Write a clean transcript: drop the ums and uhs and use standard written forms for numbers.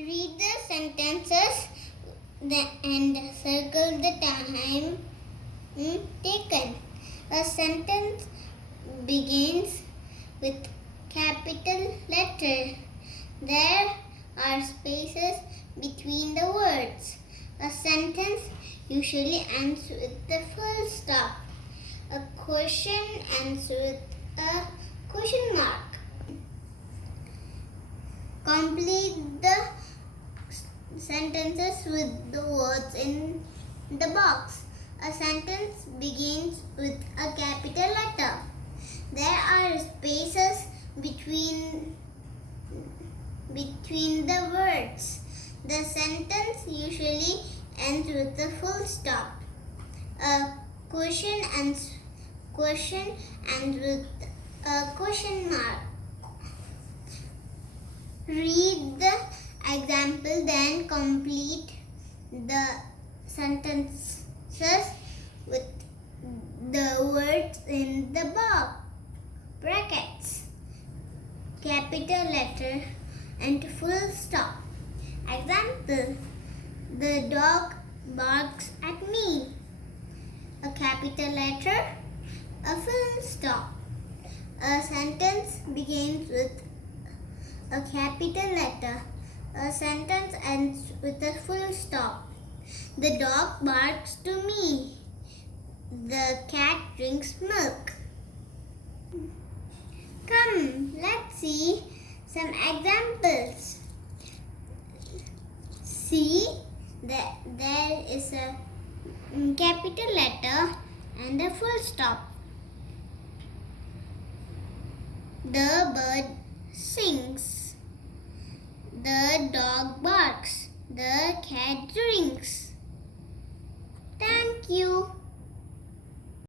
Read the sentences and circle the time taken. A sentence begins with capital letter. There are spaces between the words. A sentence usually ends with the full stop. A question ends with a question mark. Complete the sentences with the words in the box. A sentence begins with a capital letter. There are spaces between the words. The sentence usually ends with a full stop. A question ends with a question mark. Read the example, then complete the sentences with the words in the brackets, capital letter, and full stop. Example: the dog barks at me. A capital letter, a full stop. A sentence begins with a capital letter. A sentence ends with a full stop. The dog barks to me. The cat drinks milk. Come, let's see some examples. See, there is a capital letter and a full stop. The bird sings. The dog barks. The cat drinks. Thank you.